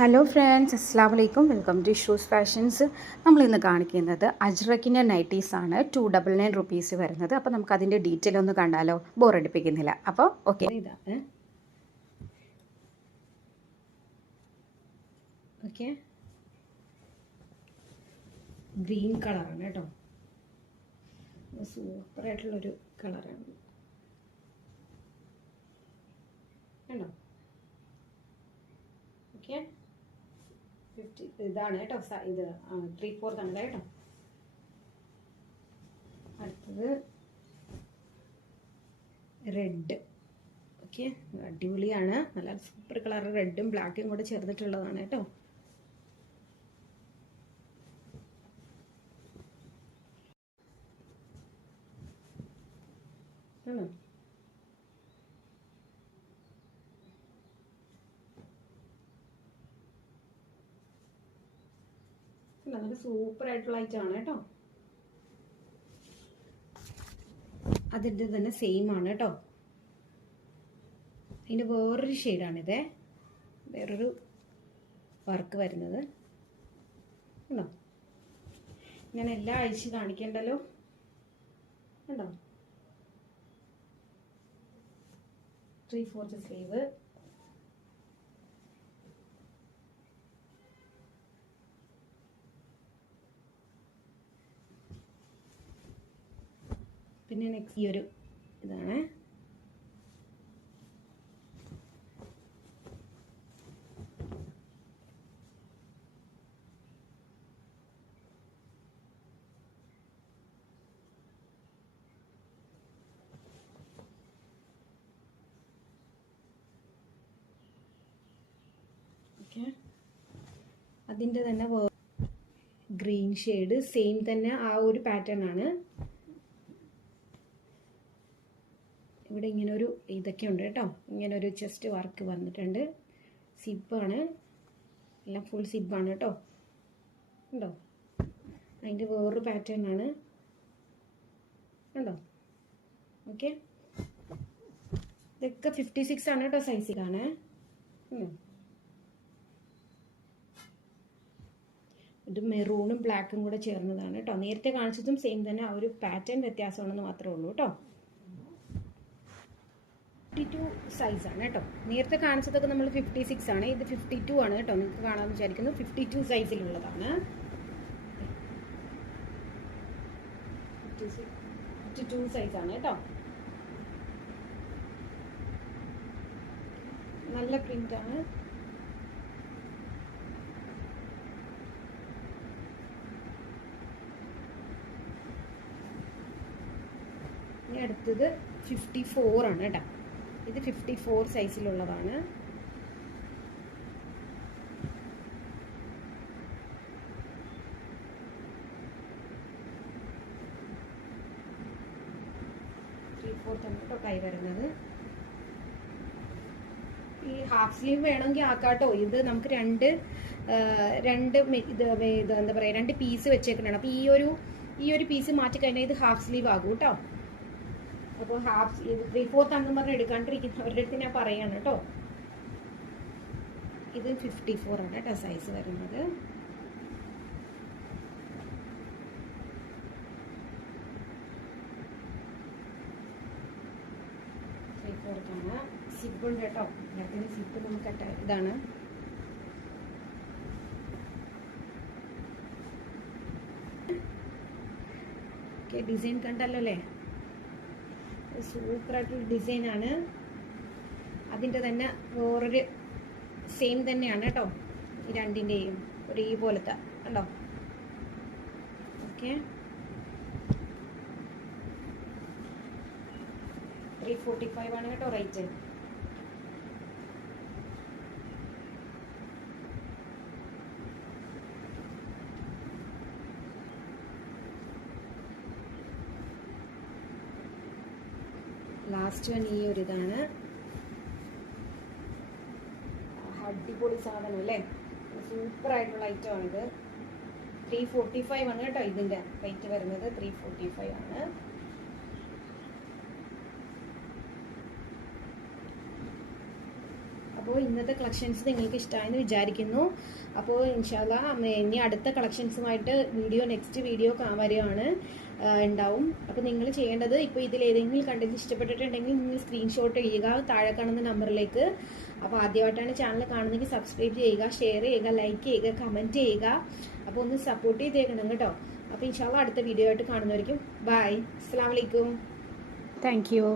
Hello friends അസ്സാം വലൈക്കും welcome to shoes fashions നമ്മളിന്ന് കാണിക്കുന്നത് അജ്രക്കിന്റെ നൈറ്റീസ് ആണ്. ടു ഡബിൾ നയൻ റുപ്പീസ് വരുന്നത്. അപ്പോൾ നമുക്ക് അതിന്റെ ഡീറ്റെയിൽ ഒന്ന് കണ്ടാലോ? ബോറടിപ്പിക്കുന്നില്ല അപ്പോൾ ഓക്കെ ഓക്കെ ഗ്രീൻ കളറാണ് കേട്ടോ. സൂപ്പറായിട്ടുള്ളൊരു കളറാണ് കണ്ടോ? ഓക്കെ ഫിഫ്റ്റി ഇതാണ് കേട്ടോ ഇത് ത്രീ ഫോർത്ത് ആണ് കേട്ടോ. അടുത്തത് റെഡ് ഓക്കെ അടിപൊളിയാണ്. നല്ല സൂപ്പർ കളർ റെഡും ബ്ലാക്കും കൂടെ ചേർന്നിട്ടുള്ളതാണ് കേട്ടോ. ആണോ? അല്ല നല്ല സൂപ്പർ ആയിട്ടുള്ള ഐറ്റമാണ് കേട്ടോ. അതിന്റെ തന്നെ സെയിം ആണ് കേട്ടോ. അതിന്റെ വേറൊരു ഷെയ്ഡാണിത് വേറൊരു വർക്ക് വരുന്നത്. ഉണ്ടോ? ഞാൻ എല്ലാ ആഴ്ച കാണിക്കണ്ടല്ലോ? ഉണ്ടോ? ത്രീ ഫോർത്ത് സ്ലീവ് പിന്നെ നെക്സ്റ്റ് ഈ ഒരു ഇതാണ്. അതിന്റെ തന്നെ ഗ്രീൻ ഷെയ്ഡ് സെയിം തന്നെ ആ ഒരു പാറ്റേൺ ആണ്. ഇവിടെ ഇങ്ങനെ ഒരു ഇതൊക്കെ ഉണ്ട് കേട്ടോ. ഇങ്ങനെ ഒരു ചെസ്റ്റ് വർക്ക് വന്നിട്ടുണ്ട് സിബാണ് എല്ലാം ഫുൾ സിബാണ് കേട്ടോ. ഉണ്ടോ? അതിന്റെ വേറൊരു പാറ്റേൺ ആണ്. ഉണ്ടോ? ഓക്കെ ഇതൊക്കെ ഫിഫ്റ്റി സിക്സ് ആണ് കേട്ടോ സൈസിലാണ് ഇത് മെറൂണും ബ്ലാക്കും കൂടെ ചേർന്നതാണ് കേട്ടോ. നേരത്തെ കാണിച്ചതും സെയിം തന്നെ. ആ ഒരു പാറ്റേൺ വ്യത്യാസമാണെന്ന് മാത്രമേ ഉള്ളൂ കേട്ടോ. ഫിഫ്റ്റി ടു സൈസാണ് കേട്ടോ. നേരത്തെ കാണിച്ചതൊക്കെ നമ്മൾ ഫിഫ്റ്റി സിക്സ് ആണ്. ഇത് ഫിഫ്റ്റി ടു ആണ് കേട്ടോ. നിങ്ങൾക്ക് കാണാമെന്ന് വിചാരിക്കുന്നു. ഫിഫ്റ്റി ടു സൈസിലുള്ളതാണ് കേട്ടോ. നല്ല പ്രിന്റ് ആണ്. ഇനി അടുത്തത് ഫിഫ്റ്റി ഫോർ ആണ് കേട്ടോ. ഇത് ഫിഫ്റ്റി ഫോർ സൈസിലുള്ളതാണ് ത്രീ ഫോർത്ത് ആണ് കേട്ടോ കൈ വരുന്നത്. ഈ ഹാഫ് സ്ലീവ് വേണമെങ്കിൽ ആക്കാട്ടോ. ഇത് നമുക്ക് രണ്ട് രണ്ട് ഇത് എന്താ പറയുക രണ്ട് പീസ് വെച്ചേക്കണതാണ് അപ്പോൾ ഈ ഒരു ഈ ഒരു പീസ് മാറ്റി കഴിഞ്ഞാൽ ഇത് ഹാഫ് സ്ലീവ് ആകും കേട്ടോ അപ്പോൾ ഹാഫ് ഇത് ത്രീ ഫോർത്ത് ആണെന്ന് പറഞ്ഞ് എടുക്കാണ്ടിരിക്കുന്നവരുടെ അടുത്ത് ഞാൻ പറയാണ് കേട്ടോ ഇത് ഫിഫ്റ്റി ഫോർ ആണ് കേട്ടോ സൈസ് വരുന്നത്. ത്രീ ഫോർത്ത് ആണ്. സിബ് ഉണ്ട് കേട്ടോ ഇതിനകത്തിന് സിബ് നമുക്ക് ഇതാണ്. ഡിസൈൻ കണ്ടല്ലോ അല്ലേ? സൂപ്പറായിട്ടുള്ള ഡിസൈനാണ്. അതിന്റെ തന്നെ വേറൊരു സെയിം തന്നെയാണ് കേട്ടോ. ഈ രണ്ടിന്റെയും ഒരു ഈ പോലത്തെ കണ്ടോ? ഓക്കെ. ത്രീ ഫോർട്ടി ഫൈവ് ആണ് കേട്ടോ റേറ്റ്. ലാസ്റ്റ് വൺ ഈ ഒരു ഇതാണ്. അടിപൊളി സാധനം അല്ലേ? സൂപ്പർ ആയിട്ടുള്ള ഐറ്റം ആണിത് ത്രീ ഫോർട്ടി ഫൈവ് ആണ് കേട്ടോ ഇതിന്റെ റേറ്റ് വരുന്നത്. ത്രീ ഫോർട്ടി ഫൈവ് ആണ്. അപ്പോൾ ഇന്നത്തെ കളക്ഷൻസ് നിങ്ങൾക്ക് ഇഷ്ടമായെന്ന് വിചാരിക്കുന്നു. അപ്പോൾ ഇൻഷാല്ല ഇനി അടുത്ത കളക്ഷൻസുമായിട്ട് വീഡിയോ നെക്സ്റ്റ് വീഡിയോ വരികയാണ് ഉണ്ടാവും അപ്പോൾ നിങ്ങൾ ചെയ്യേണ്ടത് ഇപ്പോൾ ഇതിൽ ഏതെങ്കിലും കണ്ടന്റ് ഇഷ്ടപ്പെട്ടിട്ടുണ്ടെങ്കിൽ നിങ്ങൾ സ്ക്രീൻഷോട്ട് ചെയ്യുക താഴെ കാണുന്ന നമ്പറിലേക്ക് അപ്പോൾ ആദ്യമായിട്ടാണ് ചാനൽ കാണുന്നതെങ്കിൽ സബ്സ്ക്രൈബ് ചെയ്യുക ഷെയർ ചെയ്യുക ലൈക്ക് ചെയ്യുക കമന്റ് ചെയ്യുക. അപ്പോൾ ഒന്ന് സപ്പോർട്ട് ചെയ്തേക്കണം കേട്ടോ. അപ്പോൾ ഇൻഷാല്ല അടുത്ത വീഡിയോ ആയിട്ട് കാണുന്നവരിക്കും. ബൈ അസ്സാം വലൈക്കും താങ്ക് യു